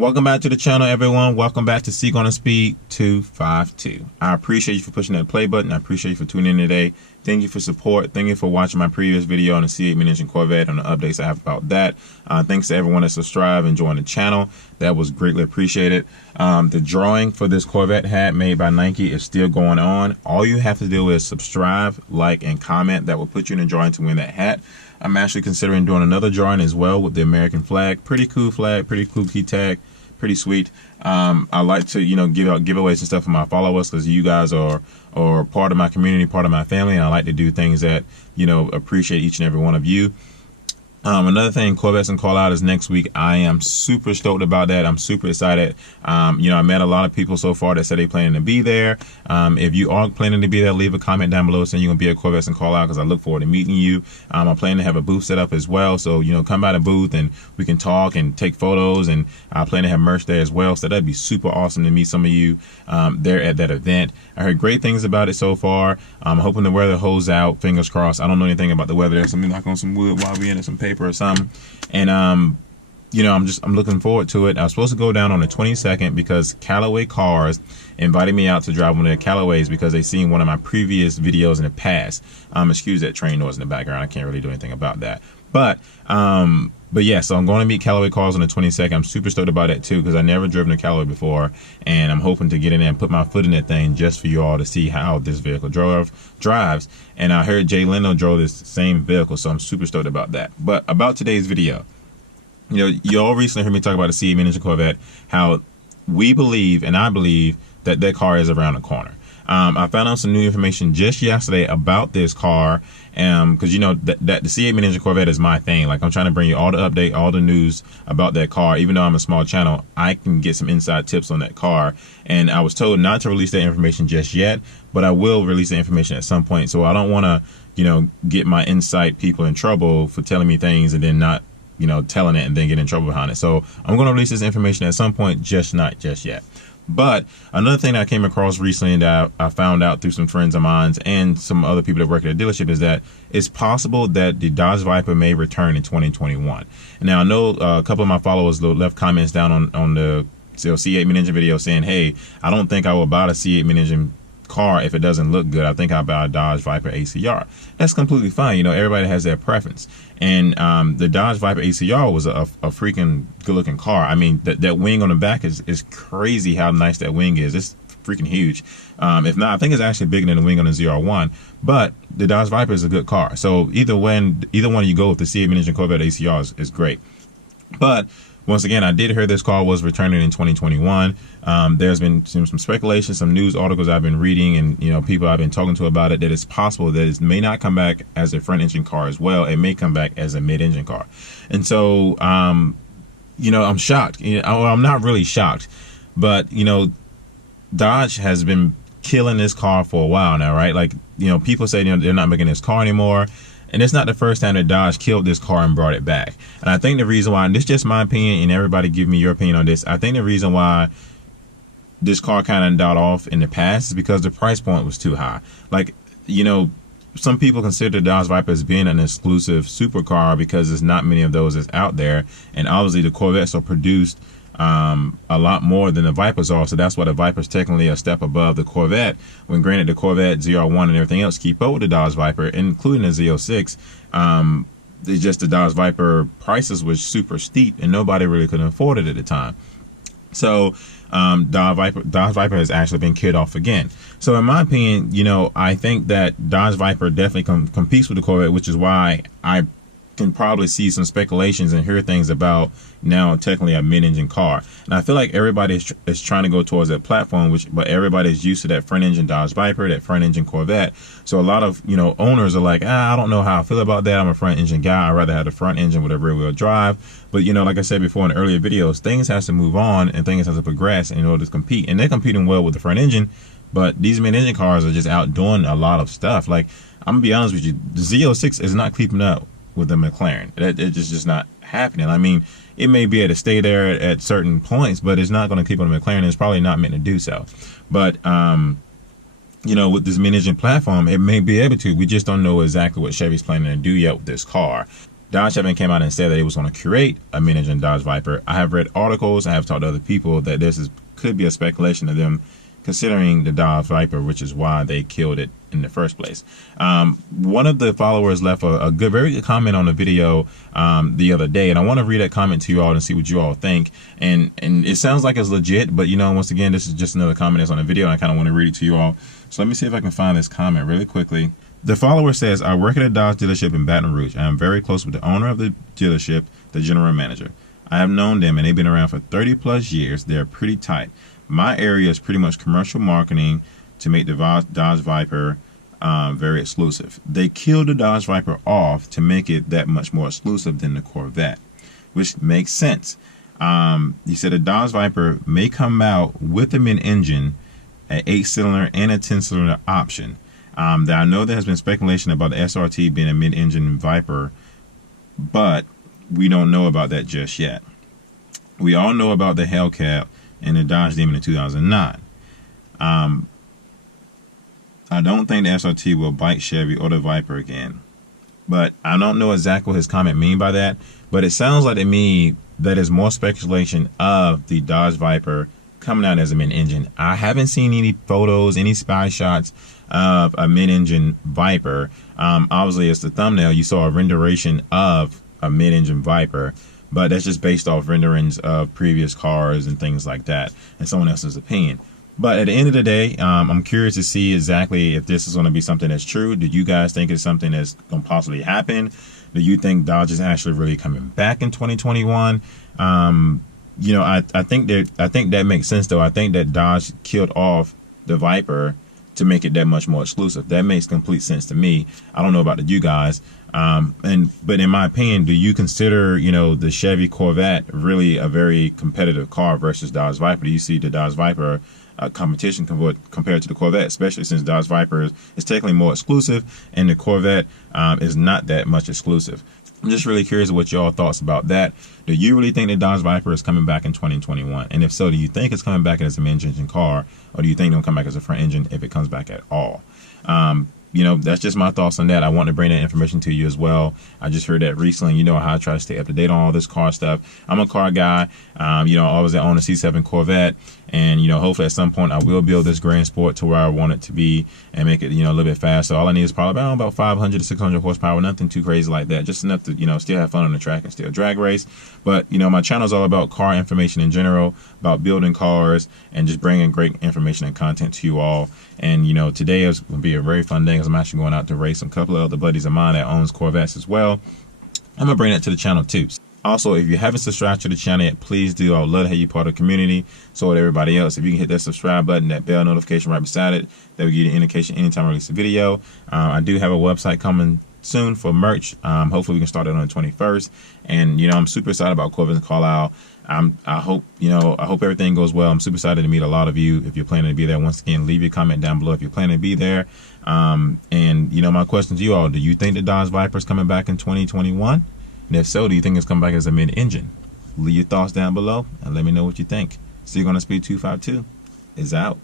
Welcome back to the channel, everyone. Welcome back to Seek on Speed 252. I appreciate you for pushing that play button. I appreciate you for tuning in today. Thank you for support. Thank you for watching my previous video on the C8 mid-engine Corvette and the updates I have about that. Thanks to everyone that subscribed and joined the channel. That was greatly appreciated. The drawing for this Corvette hat made by Nike is still going on. All you have to do is subscribe, like, and comment. That will put you in the drawing to win that hat. I'm actually considering doing another drawing as well with the American flag. Pretty cool flag, pretty cool key tag, pretty sweet. I like to, give out giveaways and stuff for my followers because you guys are part of my community, part of my family, and I like to do things that, appreciate each and every one of you. Another thing, Corvettes and Call Out is next week. I am super stoked about that. I'm super excited. I met a lot of people so far that said they planning to be there. If you are planning to be there, leave a comment down below saying you're gonna be at Corvettes and Call Out because I look forward to meeting you. I'm planning to have a booth set up as well, so come by the booth and we can talk and take photos, and I plan to have merch there as well. So that'd be super awesome to meet some of you there at that event. I heard great things about it so far. I'm hoping the weather holds out. Fingers crossed. I don't know anything about the weather there, so let me knock on some wood while we're in it, some paper or something. And I'm looking forward to it. I was supposed to go down on the 22nd because Callaway Cars invited me out to drive one of their Callaways because they seen one of my previous videos in the past. Excuse that train noise in the background. I can't really do anything about that. But yeah, so I'm going to meet Callaway Cars on the 22nd. I'm super stoked about it too because I never driven a Callaway before, and I'm hoping to get in there and put my foot in that thing just for you all to see how this vehicle drives. And I heard Jay Leno drove this same vehicle, so I'm super stoked about that. But about today's video, you all recently heard me talk about the C8 mid-engine Corvette, how we believe, and I believe, that that car is around the corner. I found out some new information just yesterday about this car, because that the C8 mid-engine Corvette is my thing. Like, I'm trying to bring you all the update, all the news about that car. Even though I'm a small channel, I can get some inside tips on that car. And I was told not to release that information just yet, but I will release the information at some point. So I don't want to, get my insight people in trouble for telling me things and then not, telling it and then get in trouble behind it. So I'm going to release this information at some point, just not just yet. But another thing that I came across recently that I found out through some friends of mine and some other people that work at a dealership is that it's possible that the Dodge Viper may return in 2021. Now, I know a couple of my followers left comments down on the C8 mid-engine video saying, hey, I don't think I will buy a C8 mid-engine car if it doesn't look good. I think I'll buy a Dodge Viper ACR. That's completely fine. Everybody has their preference. And the Dodge Viper ACR was a freaking good looking car. I mean, that wing on the back is crazy how nice that wing is. It's freaking huge. If not, I think it's actually bigger than the wing on the ZR1, but the Dodge Viper is a good car. So either one you go with, the C8 mid-engine Corvette ACR is great. But once again, I did hear this car was returning in 2021. There's been some speculation, some news articles I've been reading, and people I've been talking to about it, that it's possible that it may not come back as a front engine car as well. It may come back as a mid-engine car. And so, I'm shocked. I'm not really shocked, but Dodge has been killing this car for a while now, right? Like, people say they're not making this car anymore. And it's not the first time that Dodge killed this car and brought it back. And I think the reason why, and this is just my opinion, and everybody give me your opinion on this, I think the reason why this car kind of died off in the past is because the price point was too high. Like, some people consider the Dodge Viper as being an exclusive supercar because there's not many of those that's out there. And obviously the Corvettes are produced a lot more than the Vipers are, so that's why the Viper's technically a step above the Corvette, when granted the Corvette ZR1 and everything else keep up with the Dodge Viper, including the Z06. It's just the Dodge Viper prices was super steep and nobody really could afford it at the time. So Dodge Viper has actually been killed off again. So in my opinion, I think that Dodge Viper definitely competes with the Corvette, which is why I can probably see some speculations and hear things about now technically a mid-engine car. And I feel like everybody is trying to go towards that platform, but everybody's used to that front engine Dodge Viper, that front engine Corvette. So a lot of owners are like, I don't know how I feel about that. I'm a front engine guy. I'd rather have the front engine with a rear wheel drive. But like I said before in earlier videos, things has to move on and things have to progress in order to compete. And they're competing well with the front engine, but these mid-engine cars are just out doing a lot of stuff. Like, I'm gonna be honest with you, the Z06 is not keeping up with the McLaren. It's just not happening. I mean, it may be able to stay there at certain points, but it's not going to keep on the McLaren. It's probably not meant to do so. But with this mid-engine platform, it may be able to. We just don't know exactly what Chevy's planning to do yet with this car. Dodge haven't came out and said that it was going to create a mid-engine Dodge Viper. I have read articles, I have talked to other people that could be a speculation of them considering the Dodge Viper, which is why they killed it in the first place. One of the followers left a very good comment on the video the other day, and I want to read that comment to you all and see what you all think. And it sounds like it's legit, but once again, this is just another comment that's on the video, and I kind of want to read it to you all. So let me see if I can find this comment really quickly. The follower says, I work at a Dodge dealership in Baton Rouge. I am very close with the owner of the dealership, the general manager. I have known them, and they've been around for 30 plus years. They're pretty tight. My area is pretty much commercial marketing to make the Dodge Viper very exclusive. They killed the Dodge Viper off to make it that much more exclusive than the Corvette, which makes sense. He said a Dodge Viper may come out with a mid-engine, an 8-cylinder and a 10-cylinder option. That I know there has been speculation about the SRT being a mid-engine Viper, but we don't know about that just yet. We all know about the Hellcat and the Dodge Demon in 2009. I don't think the SRT will bite Chevy or the Viper again, but I don't know exactly what his comment mean by that, but it sounds like to me that is more speculation of the Dodge Viper coming out as a mid-engine. I haven't seen any photos, any spy shots of a mid-engine Viper. Obviously, it's the thumbnail. You saw a renderation of a mid-engine Viper, but that's just based off renderings of previous cars and things like that, and someone else's opinion. But at the end of the day, I'm curious to see exactly if this is going to be something that's true. Do you guys think it's something that's going to possibly happen? Do you think Dodge is actually really coming back in 2021? I think that makes sense, though. I think that Dodge killed off the Viper to make it that much more exclusive. That makes complete sense to me. I don't know about you guys. But in my opinion, do you consider, the Chevy Corvette really a very competitive car versus Dodge Viper? Do you see the Dodge Viper competition compared to the Corvette, especially since Dodge Viper is technically more exclusive and the Corvette is not that much exclusive? I'm just really curious what y'all thoughts about that. Do you really think the Dodge Viper is coming back in 2021? And if so, do you think it's coming back as a mid-engine car, or do you think it'll come back as a front engine if it comes back at all? That's just my thoughts on that. I want to bring that information to you as well. I just heard that recently. You know how I try to stay up to date on all this car stuff. I'm a car guy. I always own a C7 Corvette, and hopefully at some point I will build this Grand Sport to where I want it to be and make it a little bit faster. All I need is probably about 500 to 600 horsepower, nothing too crazy like that. Just enough to still have fun on the track and still drag race. But my channel is all about car information in general, about building cars and just bringing great information and content to you all. And today is going to be a very fun day because I'm actually going out to race a couple of other buddies of mine that owns Corvettes as well. I'm gonna bring that to the channel too. Also, if you haven't subscribed to the channel yet, please do. I would love to have you part of the community. So would everybody else. If you can hit that subscribe button, that bell notification right beside it, that will give you an indication anytime I release a video. I do have a website coming soon for merch. Hopefully we can start it on the 21st. And I'm super excited about Corvette and Carlisle. I hope everything goes well. I'm super excited to meet a lot of you. If you're planning to be there, once again, leave your comment down below if you're planning to be there. And my question to you all: do you think the Dodge Viper is coming back in 2021? And if so, do you think it's coming back as a mid-engine? Leave your thoughts down below and let me know what you think. So you're gonna Speed 252 is out.